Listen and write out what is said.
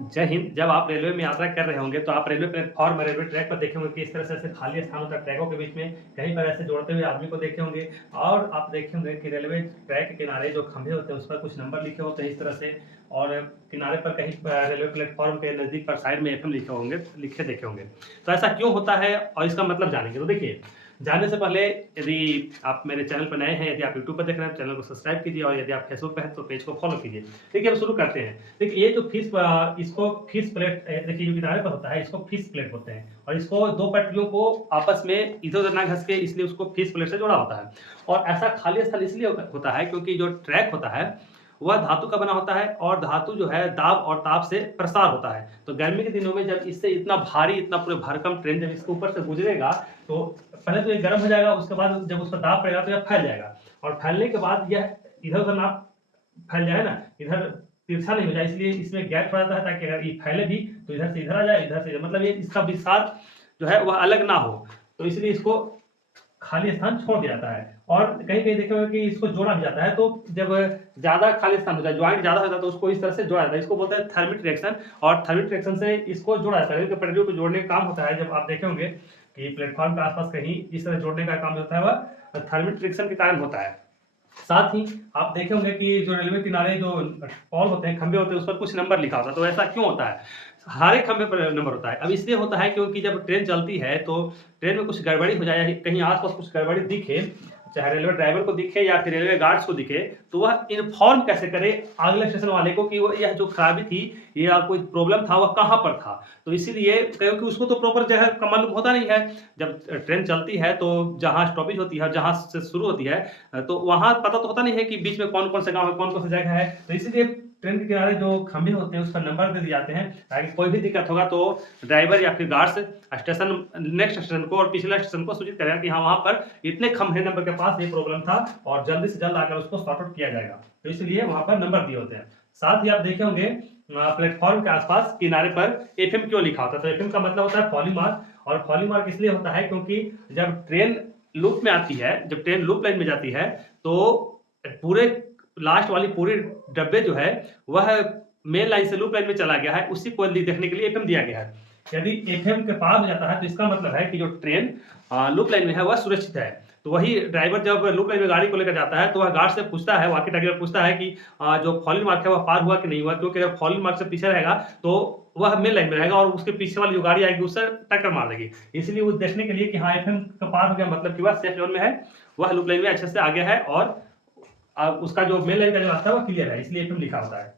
जय हिंद। जब आप रेलवे में यात्रा कर रहे होंगे तो आप रेलवे प्लेटफॉर्म रेलवे ट्रैक पर देखे होंगे कि इस तरह से ऐसे खाली स्थान होता है ट्रैकों के बीच में, कहीं पर ऐसे जोड़ते हुए आदमी को देखे होंगे। और आप देखे होंगे कि रेलवे ट्रैक के किनारे जो खंभे होते हैं उस पर कुछ नंबर लिखे होते हैं इस तरह से, और किनारे पर कहीं रेलवे प्लेटफॉर्म के नज़दीक पर साइड में एफएम लिखे होंगे, लिखे देखे होंगे। तो ऐसा क्यों होता है और इसका मतलब जानेंगे। तो देखिए, जानने से पहले यदि आप मेरे चैनल पर नए हैं, यदि आप यूट्यूब पर देख रहे हैं तो चैनल को सब्सक्राइब कीजिए, और यदि आप फेसबुक पर हैं तो पेज को फॉलो कीजिए। देखिए, अब शुरू करते हैं। देखिए, ये जो इसको फिश प्लेट, देखिए जो किनारे पर होता है इसको फिश प्लेट बोलते हैं, और इसको दो पटरियों को आपस में इधर उधर ना घस के इसलिए उसको फिश प्लेट से जोड़ा होता है। और ऐसा खाली स्थल इसलिए होता है क्योंकि जो ट्रैक होता है वह धातु का बना होता है, और धातु जो है दाब और ताप से प्रसार होता है। तो गर्मी के दिनों में जब इससे इतना भारी, इतना पूरे भरकम ट्रेन जब इसके ऊपर से गुजरेगा तो पहले तो ये गर्म हो जाएगा, उसके बाद जब उस पर दाब पड़ेगा तो यह फैल जाएगा, और फैलने के बाद यह इधर उधर ना फैल जाए ना, इधर तिरछा नहीं हो जाए, इसलिए इसमें गैप पड़ जाता है ताकि अगर ये फैले भी तो इधर से इधर आ जाए, इधर से इधर, मतलब ये इसका विस्तार जो है वह अलग ना हो। तो इसलिए इसको खाली स्थान छोड़ दिया जाता है। और कहीं कहीं देखे होंगे कि इसको जोड़ा भी जाता है, तो जब ज्यादा खाली स्थान हो जाए, ज्वाइंट ज्यादा हो जाता है, तो उसको इस तरह से जोड़ा जाता है। इसको बोलते हैं थर्मिक रिएक्शन, और थर्मिक रिएक्शन से इसको जोड़ा जाता है। पटरियों को जोड़ने का काम होता है। जब आप देखे होंगे कि प्लेटफॉर्म के आसपास कहीं इस तरह जोड़ने का काम होता है, वह थर्मिक रिएक्शन के कारण होता है। साथ ही आप देखे होंगे कि जो रेलवे किनारे जो पॉल होते हैं, खंभे होते हैं, उस पर कुछ नंबर लिखा होता है। तो ऐसा क्यों होता है? हर एक खंभे पर नंबर होता है। अब इसलिए होता है क्योंकि जब ट्रेन चलती है तो ट्रेन में कुछ गड़बड़ी हो जाए, या कहीं आस-पास कुछ गड़बड़ी दिखे, चाहे रेलवे ड्राइवर को दिखे या फिर रेलवे गार्ड्स को दिखे, तो वह इन्फॉर्म कैसे करे अगले स्टेशन वाले को कि वो यह जो खराबी थी या कोई प्रॉब्लम था वह कहाँ पर था। तो इसीलिए क्योंकि उसको तो प्रॉपर जगह का मालूम होता नहीं है। जब ट्रेन चलती है तो जहाँ स्टॉपेज होती है, जहाँ से शुरू होती है, तो वहाँ पता तो होता नहीं है कि बीच में कौन-कौन से गाँव है, कौन-कौन सी जगह है। तो इसीलिए ट्रेन के किनारे जो खंभे होते हैं उस पर नंबर दे दिए जाते हैं, ताकि कोई भी दिक्कत होगा तो ड्राइवर या फिर गार्ड्स स्टेशन, नेक्स्ट स्टेशन को और पिछले स्टेशन को सूचित करेगा कि हाँ, वहाँ पर इतने खंभे नंबर के पास ये प्रॉब्लम था और जल्दी से जल्द आकर उसको सॉर्ट आउट किया जाएगा। तो इसलिए वहाँ पर नंबर दिए होते हैं। साथ ही आप देखे होंगे प्लेटफॉर्म के आसपास किनारे पर एफएम क्यों लिखा होता है। तो एफएम का मतलब होता है फॉली मार्क, और फॉली मार्क इसलिए होता है क्योंकि जब ट्रेन लूप में आती है, जब ट्रेन लूप लाइन में जाती है, तो पूरे लास्ट वाली पूरी डब्बे जो है वह मेन लाइन से लूप लाइन में चला गया है, उसी को देखने के लिए एफएम दिया गया है। यदि एफएम के पार हो जाता है तो इसका मतलब है कि जो ट्रेन लूप लाइन में है वह सुरक्षित है। तो वही ड्राइवर जब लूप लाइन में गाड़ी को लेकर जाता है तो वह गार्ड से पूछता है, वॉकी टॉकी में पूछता है कि जो फॉलिंग मार्क है वह पार हुआ कि नहीं हुआ, क्योंकि अगर फॉलिंग मार्क से पीछे रहेगा तो वह मेन लाइन में रहेगा और उसके पीछे वाली जो गाड़ी आएगी उससे टक्कर मार देगी। इसलिए वो देखने के लिए कि हाँ, एफएम का पार हो गया, मतलब कि वह सेफ जोन में है, वह लूप लाइन में अच्छे से आ गया है, और उसका जो मेन लाइन का जो रास्ता है वो क्लियर है, इसलिए एफएम लिखा होता है।